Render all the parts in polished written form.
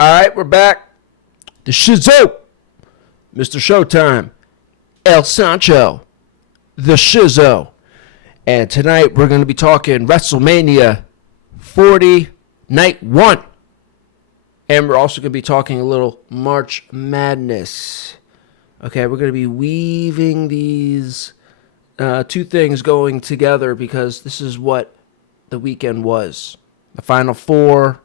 All right, we're back. The Shizow, Mr. Showtime, El Sancho, the Shizow. And tonight we're going to be talking WrestleMania 40, Night 1. And we're also going to be talking a little March Madness. Okay, we're going to be weaving these two things going together because this is what the weekend was. The Final Four.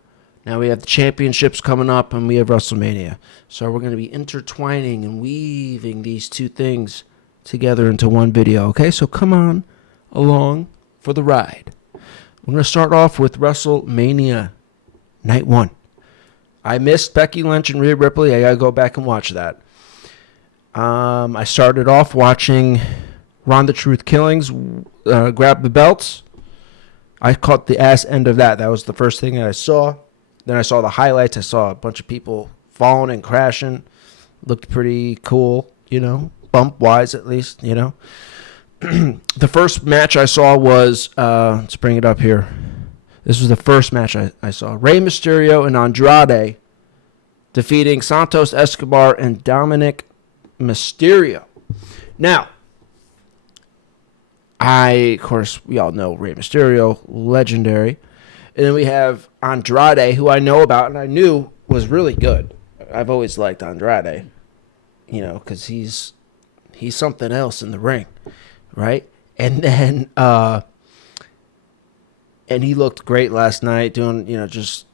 Now we have the championships coming up, and we have WrestleMania. So we're going to be intertwining and weaving these two things together into one video. Okay, so come on along for the ride. We're going to start off with WrestleMania Night 1. I missed Becky Lynch and Rhea Ripley. I got to go back and watch that. I started off watching Ronda Truth Killings grab the belts. I caught the ass end of that. That was the first thing that I saw. Then I saw the highlights. I saw a bunch of people falling and crashing. Looked pretty cool, bump-wise at least, The first match I saw was, let's bring it up here. This was the first match I saw. Rey Mysterio and Andrade defeating Santos Escobar and Dominic Mysterio. Now, of course, we all know Rey Mysterio, legendary. And then we have Andrade, who I know about and I knew was really good. I've always liked Andrade, because he's something else in the ring, right? And then, and he looked great last night doing, just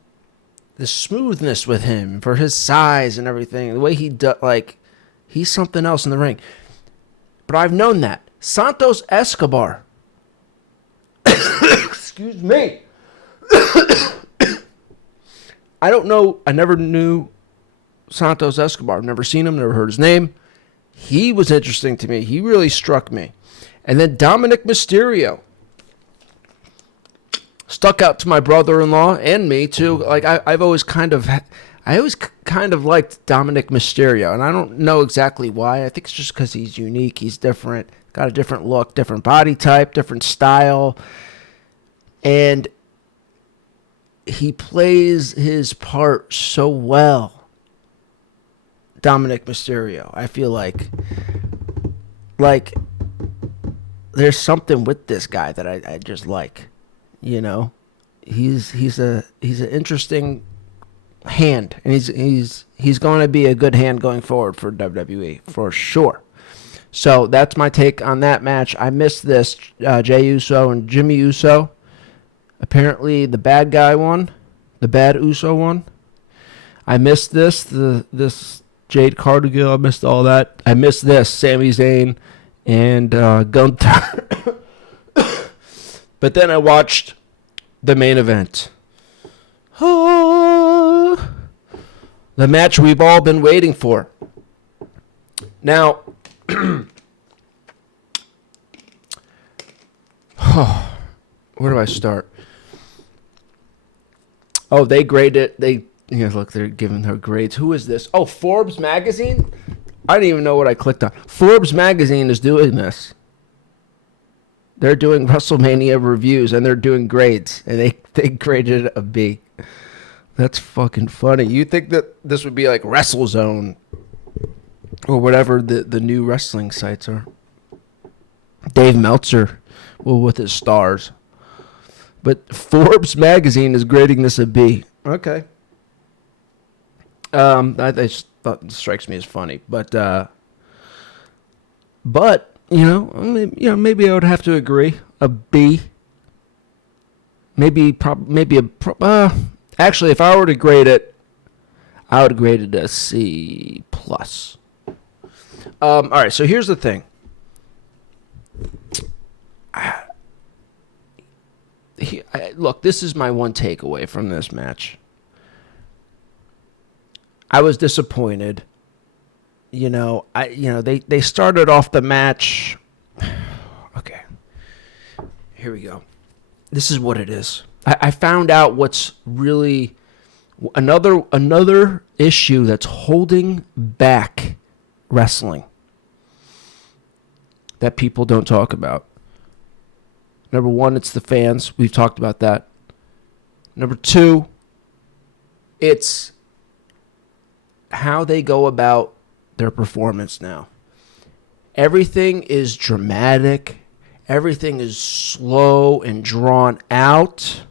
the smoothness with him for his size and everything. The way he does, he's something else in the ring. But I've known that. Santos Escobar. Excuse me. I don't know. I never knew Santos Escobar. I've never seen him, never heard his name. He was interesting to me. He really struck me. And then Dominic Mysterio stuck out to my brother-in-law and me too. I've always kind of liked Dominic Mysterio, and I don't know exactly why. I think it's just because he's unique. He's different. Got a different look, different body type, different style, and he plays his part so well. Dominic Mysterio. I feel like there's something with this guy that I just like. He's an interesting hand, and he's going to be a good hand going forward for WWE for sure. So that's my take on that match. I missed this. Jey Uso and Jimmy Uso. Apparently the bad guy won. The bad Uso won. I missed this. This Jade Cargill. I missed all that. I missed this. Sami Zayn and Gunther. But then I watched the main event. The match we've all been waiting for. Now, where do I start? Oh, they graded it. Look, they're giving her grades. Who is this? Oh, Forbes magazine? I didn't even know what I clicked on. Forbes magazine is doing this. They're doing WrestleMania reviews, and they're doing grades, and they graded it a B. That's fucking funny. You think that this would be like WrestleZone or whatever the new wrestling sites are. Dave Meltzer, with his stars. But Forbes magazine is grading this a B. Okay. I just thought it strikes me as funny, but maybe I would have to agree. A B. Actually, if I were to grade it, I would grade it a C plus. All right, so here's the thing. Look, this is my one takeaway from this match. I was disappointed. They started off the match. Okay, here we go. This is what it is. I found out what's really another issue that's holding back wrestling that people don't talk about. Number one, it's the fans. We've talked about that. Number two, it's how they go about their performance now. Everything is dramatic. Everything is slow and drawn out.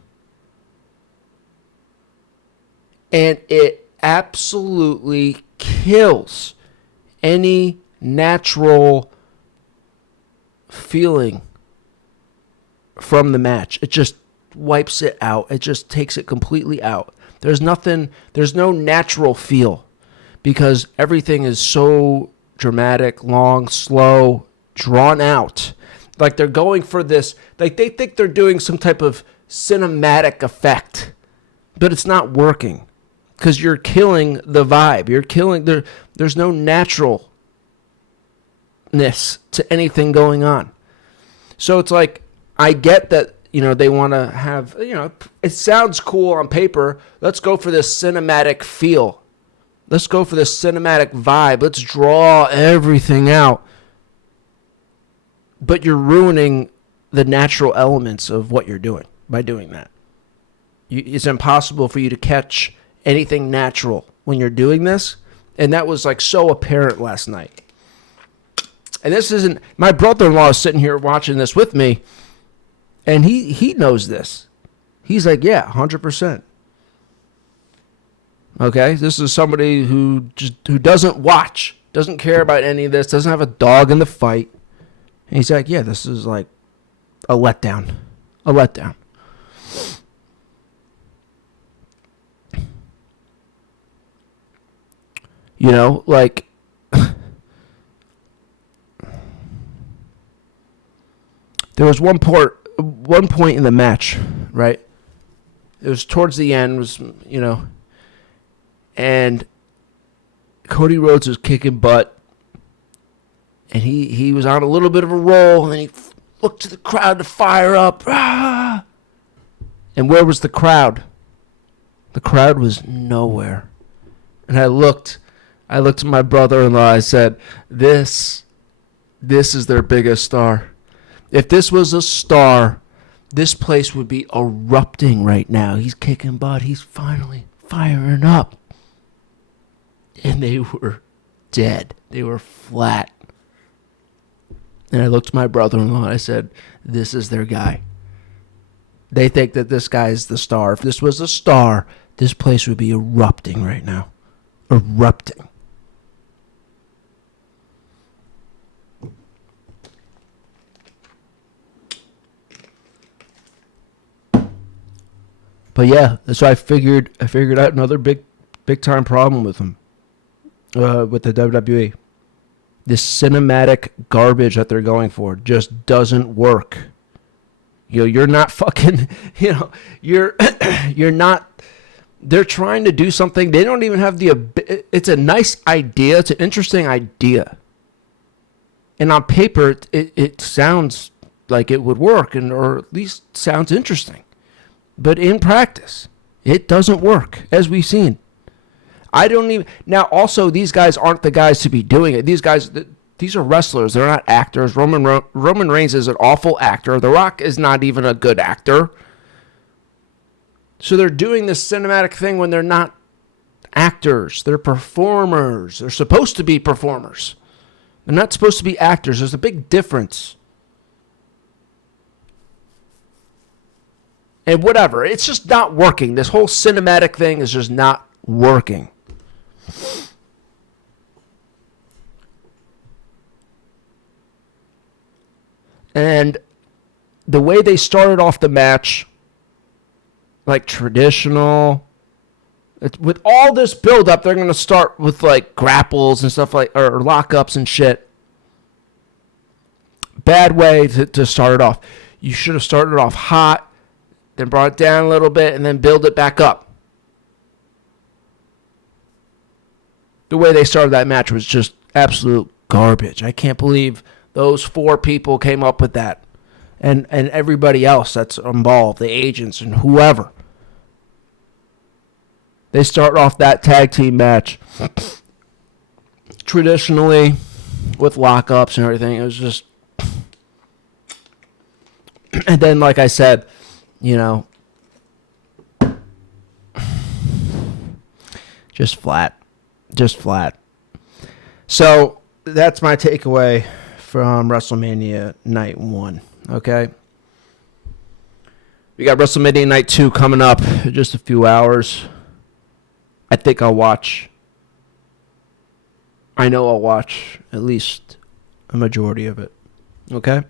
And it absolutely kills any natural feeling from the match. It just wipes it out. It just takes it completely out. There's no natural feel because everything is so dramatic, long, slow, drawn out. Like they're going for this, like they think they're doing some type of cinematic effect, but it's not working because you're killing the vibe. There's no naturalness to anything going on. So it's like, I get that, they want to have, it sounds cool on paper. Let's go for this cinematic feel. Let's go for this cinematic vibe. Let's draw everything out. But you're ruining the natural elements of what you're doing by doing that. It's impossible for you to catch anything natural when you're doing this. And that was like so apparent last night. And this isn't, my brother-in-law is sitting here watching this with me. And he knows this. He's like, yeah, 100%. Okay, this is somebody who doesn't watch, doesn't care about any of this, doesn't have a dog in the fight. And he's like, yeah, this is like a letdown. A letdown. Like there was one point in the match, right? It was towards the end, and Cody Rhodes was kicking butt, and he was on a little bit of a roll, and then he looked to the crowd to fire up. Ah! And where was the crowd? The crowd was nowhere. And I looked at my brother-in-law, I said, this is their biggest star. If this was a star, this place would be erupting right now. He's kicking butt. He's finally firing up. And they were dead. They were flat. And I looked at my brother-in-law and I said, this is their guy. They think that this guy is the star. If this was a star, this place would be erupting right now. Erupting. But yeah, so I figured out another big time problem with him, with the WWE. This cinematic garbage that they're going for just doesn't work. You're not fucking, you're not. They're trying to do something. They don't even have it's a nice idea. It's an interesting idea. And on paper, it sounds like it would work, or at least sounds interesting. But in practice, it doesn't work, as we've seen. Now, also, these guys aren't the guys to be doing it. These are wrestlers. They're not actors. Roman Reigns is an awful actor. The Rock is not even a good actor. So they're doing this cinematic thing when they're not actors. They're performers. They're supposed to be performers. They're not supposed to be actors. There's a big difference. And whatever. It's just not working. This whole cinematic thing is just not working. And the way they started off the match, like traditional, with all this build-up, they're going to start with like grapples and stuff like, or lockups and shit. Bad way to start it off. You should have started off hot, then brought it down a little bit, and then build it back up. The way they started that match was just absolute garbage. I can't believe those 4 people came up with that. And everybody else that's involved, the agents and whoever. They start off that tag team match traditionally with lockups and everything. It was just... And then, like I said, just flat. Just flat. So that's my takeaway from WrestleMania Night 1. Okay? We got WrestleMania Night 2 coming up in just a few hours. I think I'll watch. I know I'll watch at least a majority of it. Okay?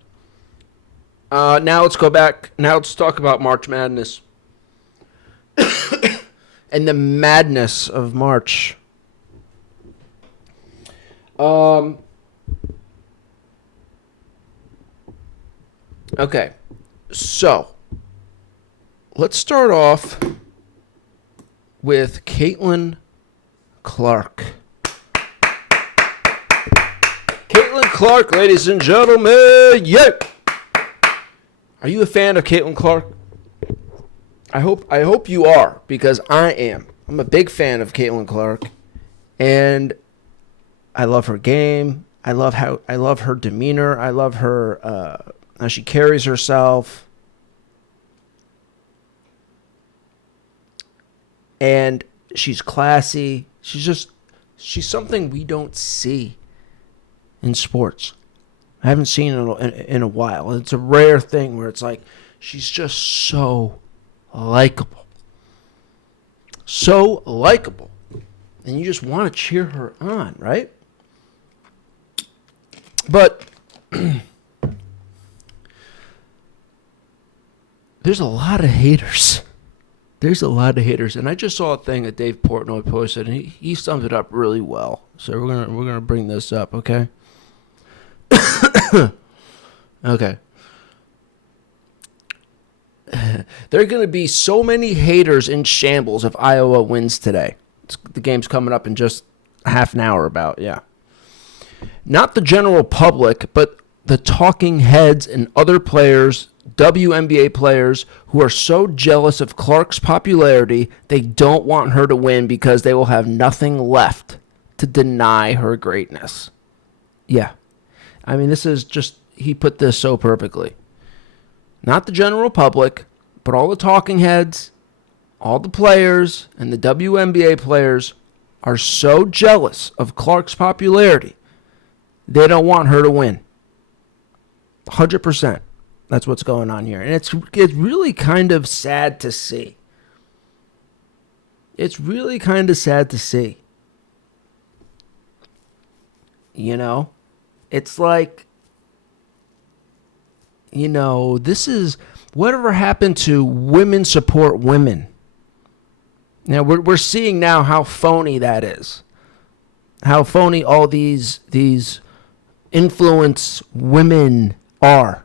Now let's go back. Now let's talk about March Madness. And the madness of March. Okay. So, let's start off with Caitlin Clark. Caitlin Clark, ladies and gentlemen. Yeah. Are you a fan of Caitlin Clark? I hope you are, because I am. I'm a big fan of Caitlin Clark, and I love her game. I love her demeanor. I love her how she carries herself. And she's classy. She's something we don't see in sports. I haven't seen it in a while. It's a rare thing where it's like she's just so likable. So likable. And you just want to cheer her on, right? But there's a lot of haters. There's a lot of haters. And I just saw a thing that Dave Portnoy posted, and he summed it up really well. So we're gonna bring this up, okay? Okay. There are going to be so many haters in shambles if Iowa wins today. The game's coming up in just half an hour about, yeah. Not the general public, but the talking heads and other players, WNBA players, who are so jealous of Clark's popularity, they don't want her to win because they will have nothing left to deny her greatness. Yeah. I mean, this is just, he put this so perfectly. Not the general public, but all the talking heads, all the players, and the WNBA players are so jealous of Clark's popularity, they don't want her to win. 100%. That's what's going on here. And it's really kind of sad to see. It's really kind of sad to see. You know? It's like, this is whatever happened to women support women. Now we're seeing now how phony that is. How phony all these influence women are.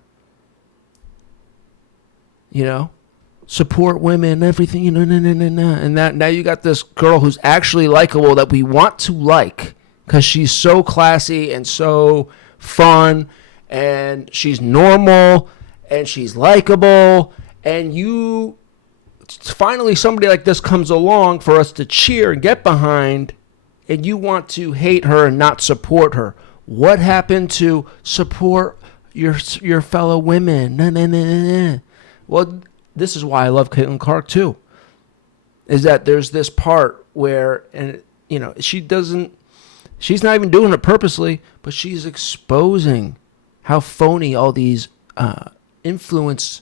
Support women, everything, and that now you got this girl who's actually likable that we want to like because she's so classy and so fun. And she's normal, and she's likable, and finally somebody like this comes along for us to cheer and get behind, and you want to hate her and not support her. What happened to support your fellow women? Nah. Well, this is why I love Caitlin Clark too, is that there's this part where, and she's not even doing it purposely, but she's exposing how phony all these influencer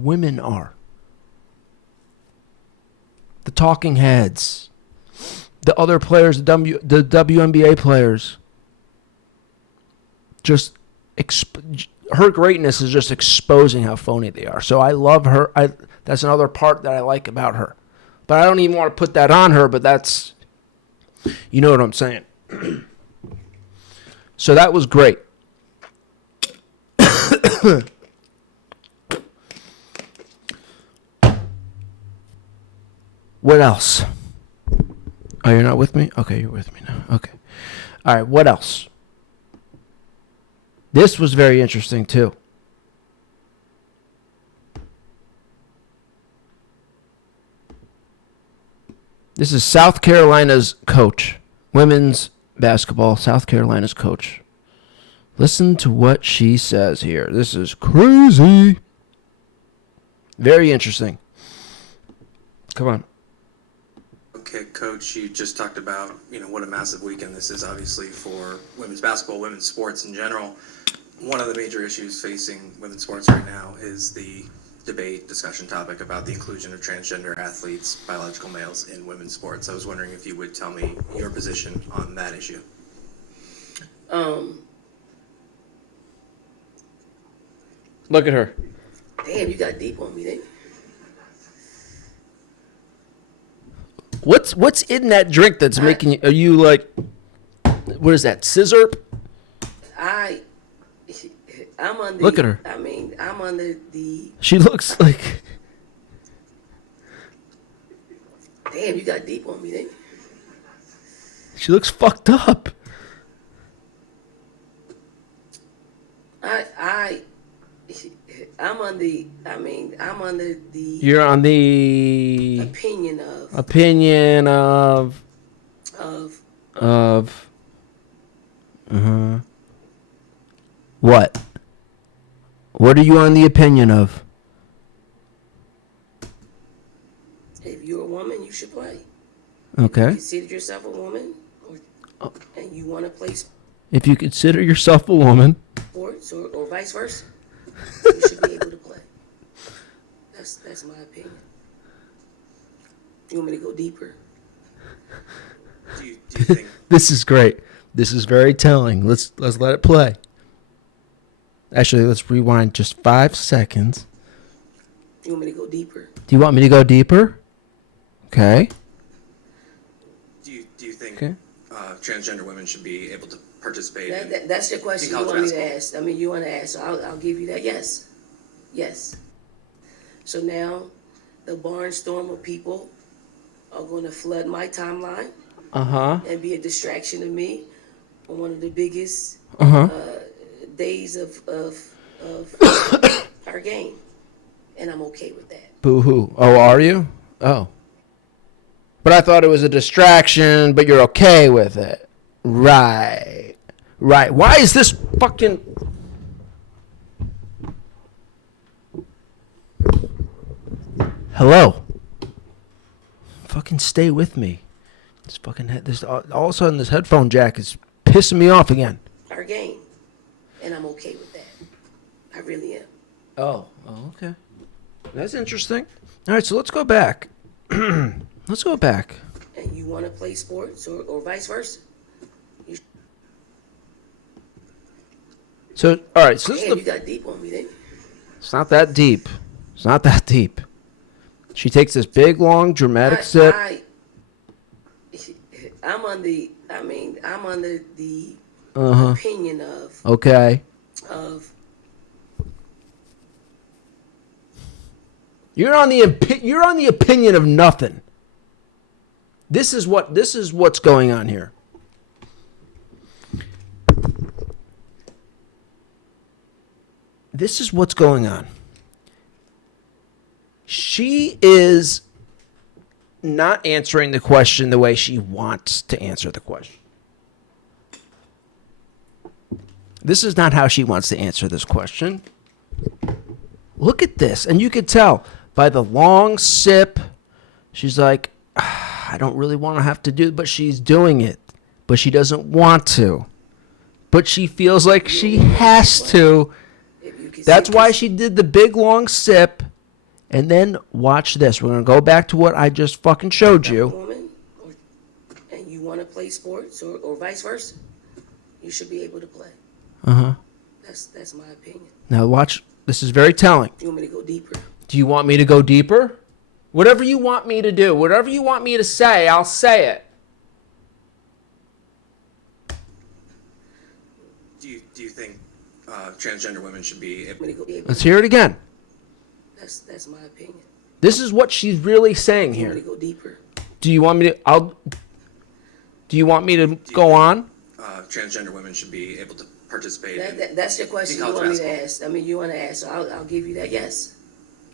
women are. The talking heads, the other players, the WNBA players. Just her greatness is just exposing how phony they are. So I love her. That's another part that I like about her. But I don't even want to put that on her, but that's, you know what I'm saying. So that was great. What else? Oh, you're not with me? Okay, you're with me now. Okay. All right, what else? This was very interesting, too. This is South Carolina's coach. Women's basketball, South Carolina's coach. Listen to what she says here. This is crazy. Very interesting. Come on. Okay. Coach, you just talked about, what a massive weekend this is, obviously, for women's basketball, women's sports in general. One of the major issues facing women's sports right now is the discussion topic about the inclusion of transgender athletes, biological males, in women's sports. I was wondering if you would tell me your position on that issue. Look at her. Damn, you got deep on me, didn't you? What's in that drink that's making you? Are you like, what is that? Scissor? I'm under. Look at her. I'm under the. She looks like. Damn, you got deep on me, didn't you? She looks fucked up. I'm under the. You're on the opinion of. What? What are you on the opinion of? If you're a woman, you should play. Okay. If you consider yourself a woman, and you want to play If you consider yourself a woman. sports or vice versa, you should be able to play. That's my opinion. You want me to go deeper? Do you think This is great. This is very telling. Let's let it play. Actually, let's rewind just 5 seconds. You want me to go deeper? Do you want me to go deeper? Okay. do you think Okay. transgender women should be able to participate? That's the question you college want me to basketball? ask. You want to ask, so I'll give you that. Yes. So now, the barnstorm of people are going to flood my timeline and be a distraction to me on one of the biggest days of our game, and I'm okay with that. Boo-hoo. Oh, are you? Oh. But I thought it was a distraction, but you're okay with it. Right. Why is this fucking... Hello. Fucking stay with me. This fucking all of a sudden this headphone jack is pissing me off again. Our game, and I'm okay with that. I really am. Oh, okay. That's interesting. All right, so let's go back. Let's go back. And you want to play sports or vice versa? So, all right, so this Damn, is you got deep on me, didn't you? It's not that deep. It's not that deep. She takes this big, long, dramatic sip. I'm under the opinion of. Okay. You're on the opinion of nothing. This is what's going on here. This is what's going on. She is not answering the question the way she wants to answer the question. This is not how she wants to answer this question. Look at this. And you could tell by the long sip, she's like, I don't really want to have to do it, but she's doing it. But she doesn't want to. But she feels like she has to. That's why she did the big long sip. And then watch this. We're going to go back to what I just fucking showed you. Woman, and you want to play sports or vice versa, you should be able to play. That's my opinion. Now watch. This is very telling. You want me to go deeper? Do you want me to go deeper? Whatever you want me to do, whatever you want me to say, I'll say it. Do you think transgender women should be able Let's hear it again. That's my opinion. This is what she's really saying You want here. me to go deeper? Do you want me to? Do you want me to go on? Transgender women should be able to participate That's the question you college want me to basketball? ask. You want to ask, so I'll give you that. Yes.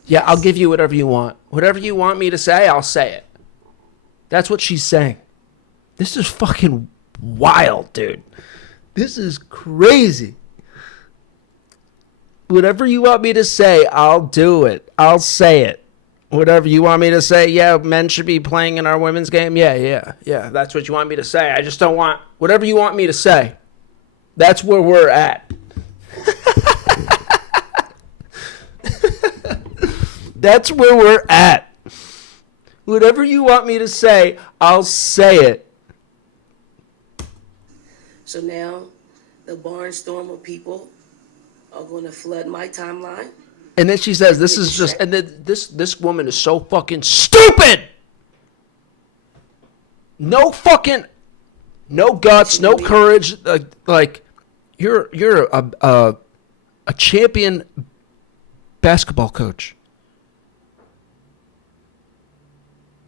Yeah, I'll give you whatever you want. Whatever you want me to say, I'll say it. That's what she's saying. This is fucking wild, dude. This is crazy. Whatever you want me to say, I'll do it. I'll say it. Whatever you want me to say, yeah, men should be playing in our women's game. Yeah. That's what you want me to say. I just don't want whatever you want me to say. That's where we're at. That's where we're at. Whatever you want me to say, I'll say it. So now, the barnstorm of people are going to flood my timeline. And then she says, "This is just," and then this woman is so fucking stupid. No guts, no courage. Like you're a champion basketball coach.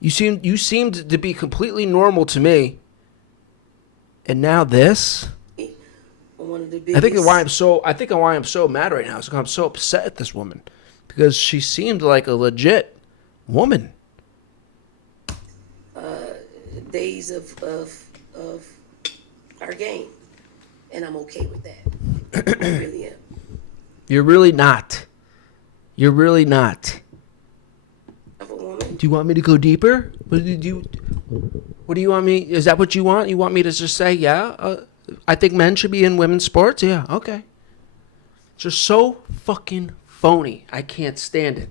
You seemed to be completely normal to me, and now this. One of the biggest, I think why I'm so mad right now is because I'm so upset at this woman because she seemed like a legit woman. days of our game, and I'm okay with that. I really am. You're really not. You're really not. Of a woman. Do you want me to go deeper? What do you want me? Is that what you want? You want me to just say, yeah? I think men should be in women's sports? Yeah, okay. It's just so fucking phony. I can't stand it.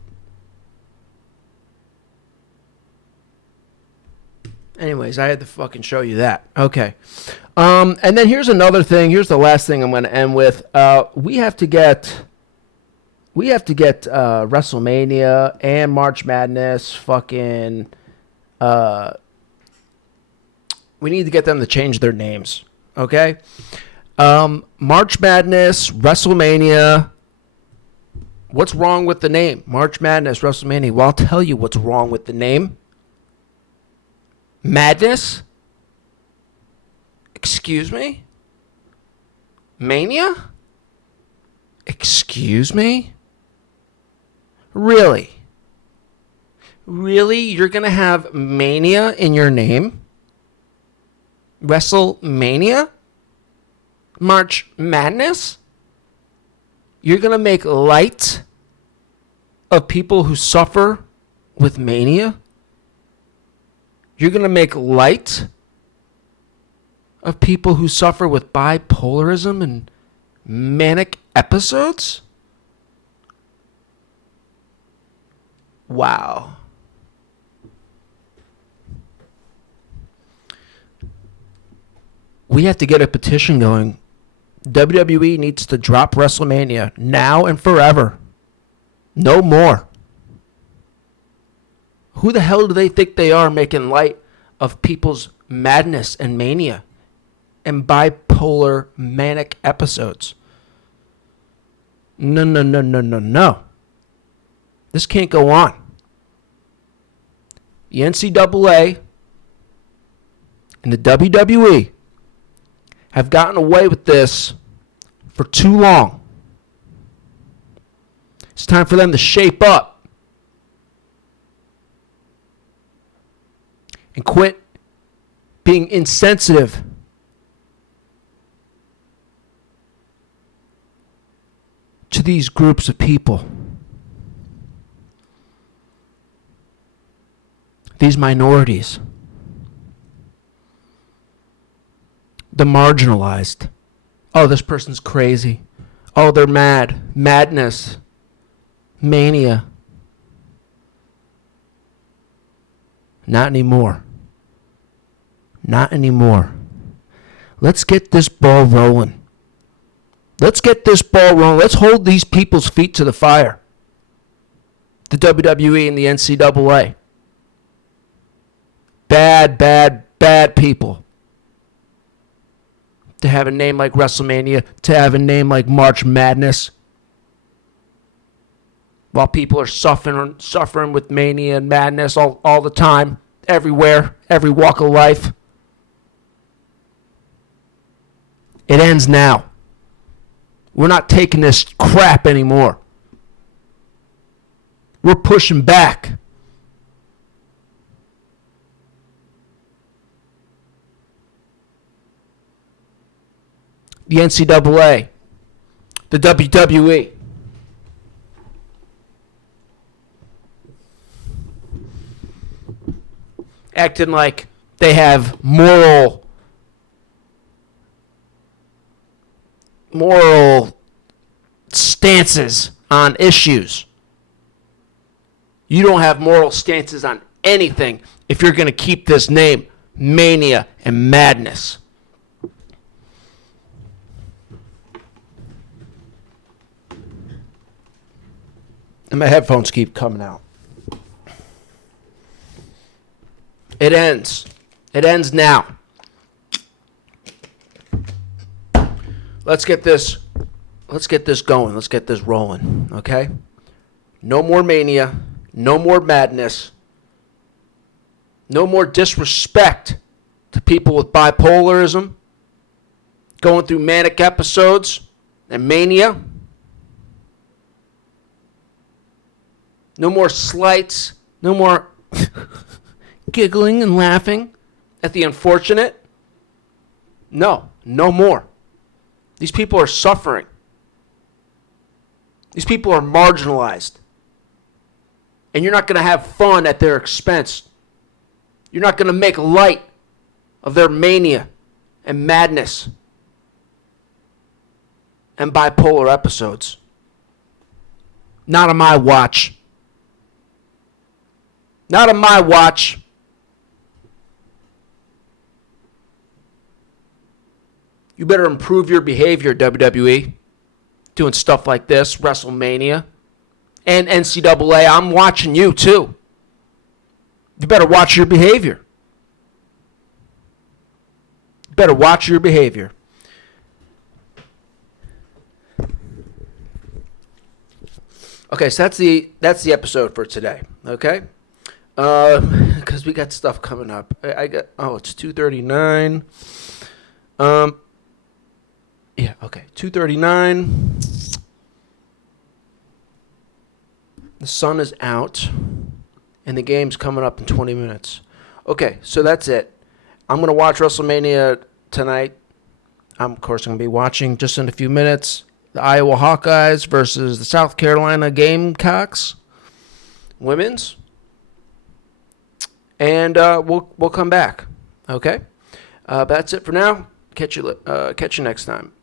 Anyways, I had to fucking show you that. Okay. And then here's another thing. Here's the last thing I'm going to end with. We have to get WrestleMania and March Madness fucking... we need to get them to change their names. Okay? March Madness, WrestleMania. What's wrong with the name? March Madness, WrestleMania. Well, I'll tell you what's wrong with the name. Madness? Excuse me? Mania? Excuse me? Really? Really? You're going to have Mania in your name? WrestleMania? March Madness? You're going to make light of people who suffer with mania? You're going to make light of people who suffer with bipolarism and manic episodes? Wow. We have to get a petition going. WWE needs to drop WrestleMania now and forever. No more. Who the hell do they think they are making light of people's madness and mania and bipolar manic episodes? No. This can't go on. The NCAA and the WWE have gotten away with this for too long. It's time for them to shape up and quit being insensitive to these groups of people. These minorities. The marginalized. Oh, this person's crazy. Oh, they're mad. Madness. Mania. Not anymore. Not anymore. Let's get this ball rolling. Let's get this ball rolling. Let's hold these people's feet to the fire. The WWE and the NCAA. Bad people. To have a name like WrestleMania, to have a name like March Madness, while people are suffering with mania and madness all the time, everywhere, every walk of life. It ends now. We're not taking this crap anymore. We're pushing back. The NCAA, the WWE. acting like they have moral stances on issues. You don't have moral stances on anything if you're going to keep this name, Mania and Madness. And my headphones keep coming out. It ends. It ends now. Let's get this going. Let's get this rolling, okay? No more Mania. No more madness. No more disrespect to people with bipolarism, going through manic episodes and mania. No more slights. No more giggling and laughing at the unfortunate. No more. These people are suffering. These people are marginalized. And you're not going to have fun at their expense. You're not going to make light of their mania and madness and bipolar episodes. Not on my watch. Not on my watch. You better improve your behavior, WWE. Doing stuff like this, WrestleMania. And NCAA, I'm watching you too. You better watch your behavior. You better watch your behavior. Okay, so that's the episode for today. Okay, because we got stuff coming up. It's 2:39. Yeah. Okay. 2:39. The sun is out, and the game's coming up in 20 minutes. Okay, so that's it. I'm going to watch WrestleMania tonight. I'm, of course, going to be watching just in a few minutes the Iowa Hawkeyes versus the South Carolina Gamecocks, women's. And we'll come back. Okay? That's it for now. Catch you next time.